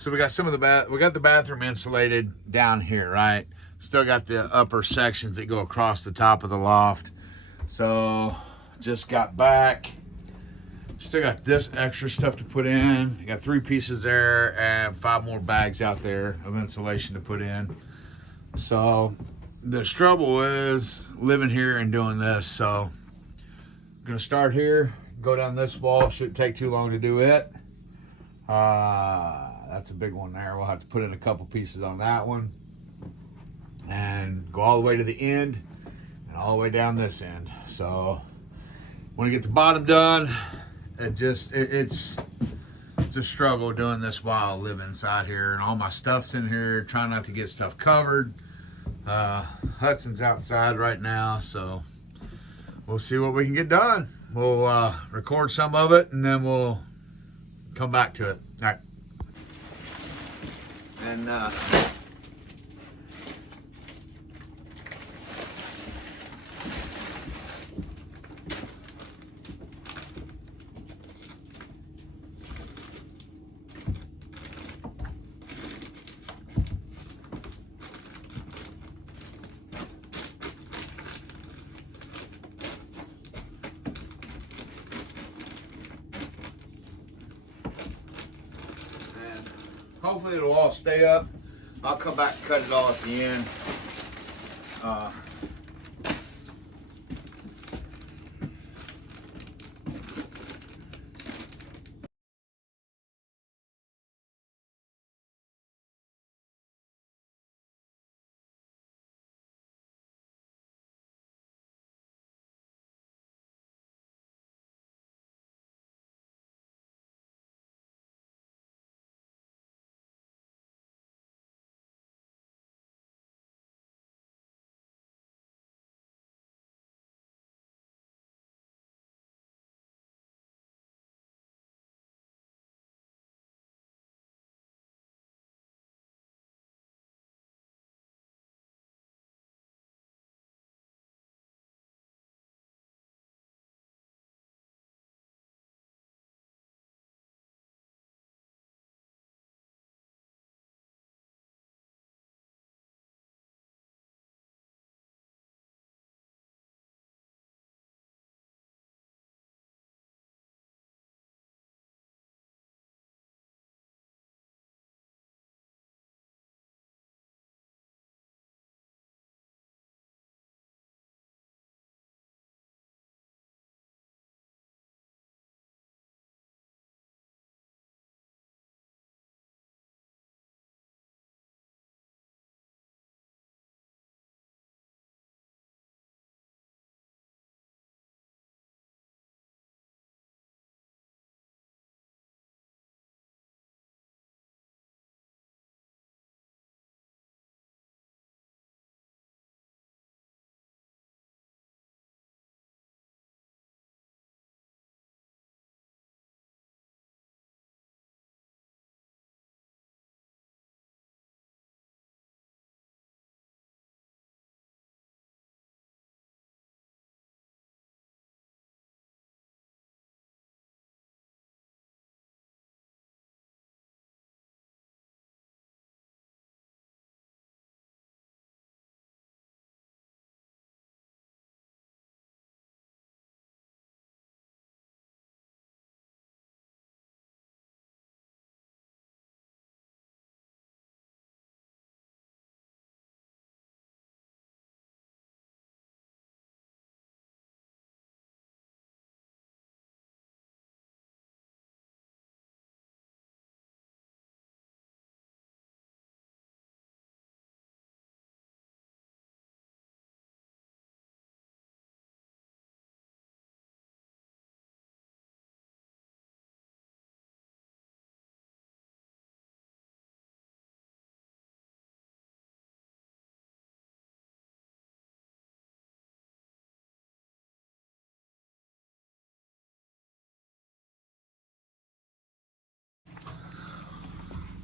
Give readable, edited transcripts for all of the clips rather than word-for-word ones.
So we got we got the bathroom insulated down here, right? Still got the upper sections that go across the top of the loft. So just got back. Still got this extra stuff to put in. I got 3 pieces there and 5 more bags out there of insulation to put in. So the struggle is living here and doing this. So I'm gonna start here, go down this wall. Shouldn't take too long to do it. That's a big one there. We'll have to put in a couple pieces on that one and go all the way to the end and all the way down this end. So when I get the bottom done, it's a struggle doing this while I live inside here, and all my stuff's in here. Trying not to get stuff covered. Hudson's outside right now, so we'll see what we can get done. We'll record some of it and then we'll come back to it. All right. And hopefully it'll all stay up. I'll come back and cut it all at the end.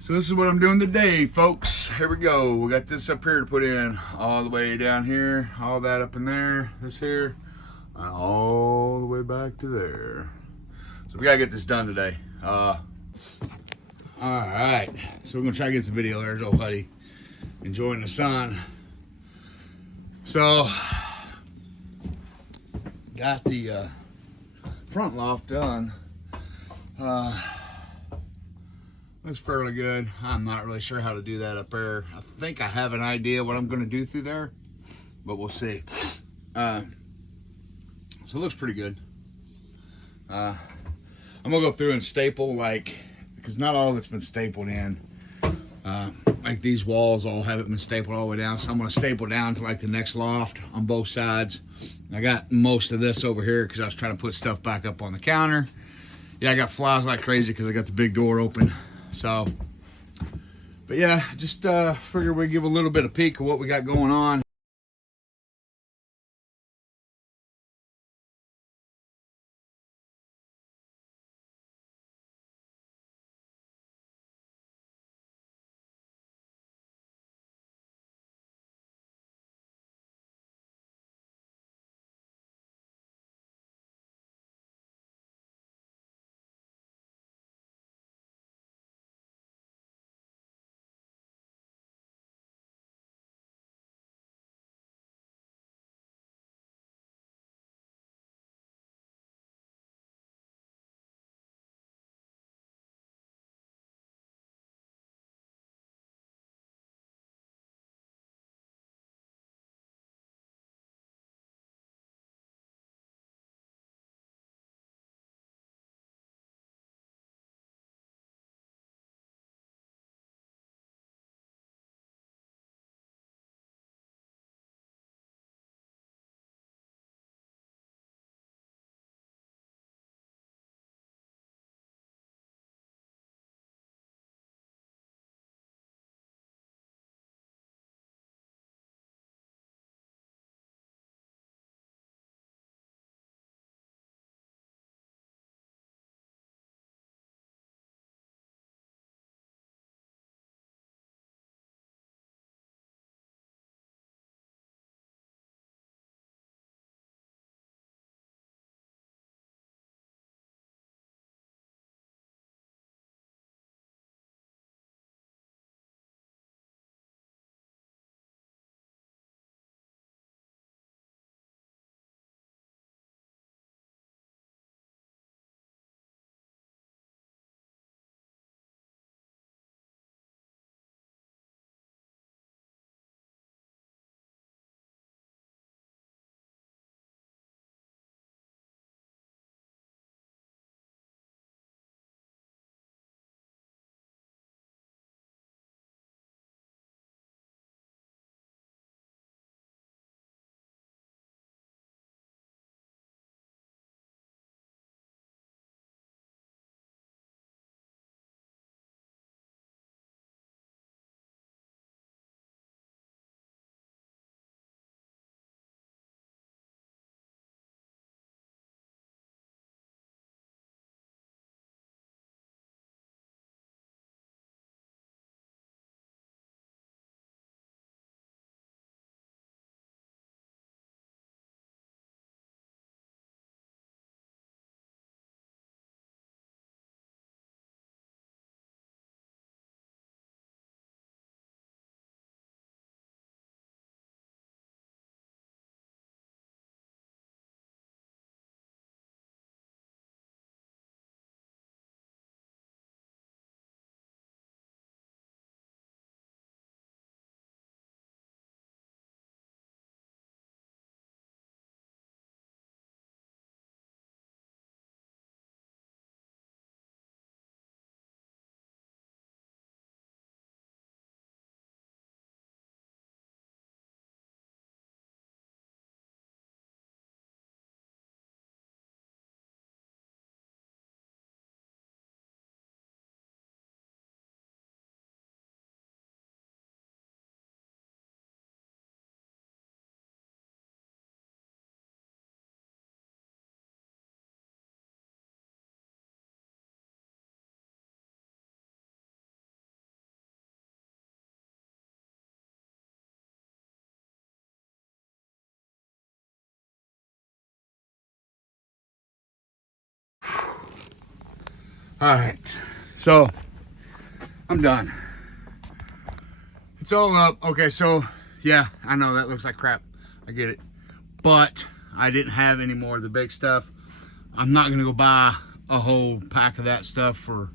So this is what I'm doing today, folks. Here we go. We got this up here to put in, all the way down here, all that up in there, this here, and all the way back to there. So we gotta get this done today. All right, so we're gonna try to get some video. There's old Huddy enjoying the sun. So, got the front loft done. Looks fairly good. I'm not really sure how to do that up there. I think I have an idea what I'm gonna do through there, but we'll see. So it looks pretty good. I'm gonna go through and staple, because not all of it's been stapled in. Like these walls all haven't been stapled all the way down, so I'm gonna staple down to like the next loft on both sides. I got most of this over here because I was trying to put stuff back up on the counter. Yeah, I got flies like crazy because I got the big door open. So, but yeah, just figured we'd give a little bit of peek of what we got going on. All right, so I'm done. It's all up. Okay, so yeah, I know that looks like crap. I get it. But I didn't have any more of the big stuff. I'm not gonna go buy a whole pack of that stuff for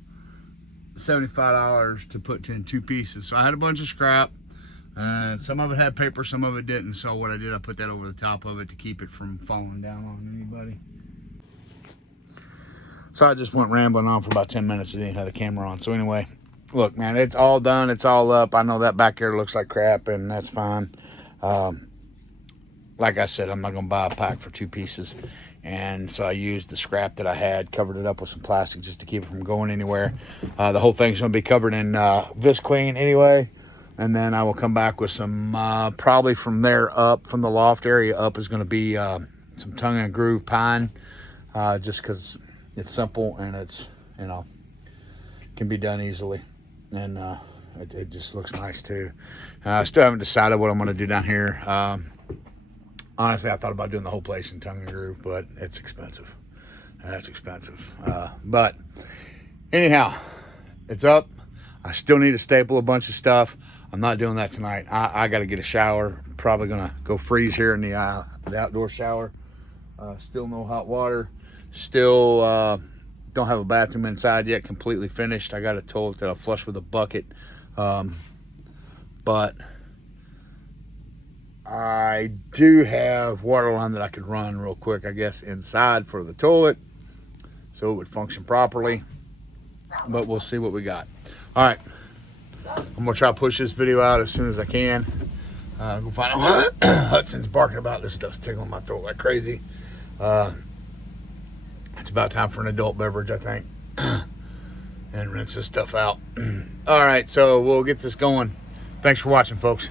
$75 to put in 2 pieces. So I had a bunch of scrap. Some of it had paper, some of it didn't. So what I did, I put that over the top of it to keep it from falling down on anybody. So I just went rambling on for about 10 minutes. I didn't have the camera on. So anyway, look, man, it's all done. It's all up. I know that back here looks like crap, and that's fine. Like I said, I'm not going to buy a pack for 2 pieces. And so I used the scrap that I had, covered it up with some plastic just to keep it from going anywhere. The whole thing's going to be covered in Visqueen anyway. And then I will come back with some, probably from there up, from the loft area up is going to be some tongue and groove pine. Just because it's simple and it's, you know, can be done easily. And it just looks nice too. I still haven't decided what I'm going to do down here. Honestly, I thought about doing the whole place in tongue and groove, but it's expensive. That's expensive. But anyhow, it's up. I still need to staple a bunch of stuff. I'm not doing that tonight. I got to get a shower. Probably going to go freeze here in the outdoor shower. Still no hot water. Still don't have a bathroom inside yet, completely finished. I got a toilet that I'll flush with a bucket. But I do have water line that I could run real quick, I guess, inside for the toilet, so it would function properly. But we'll see what we got. All right, I'm gonna try to push this video out as soon as I can. Go find out. Hudson's barking about this stuff's tickling my throat like crazy. It's about time for an adult beverage, I think, and rinse this stuff out. All right, so we'll get this going. Thanks for watching, folks.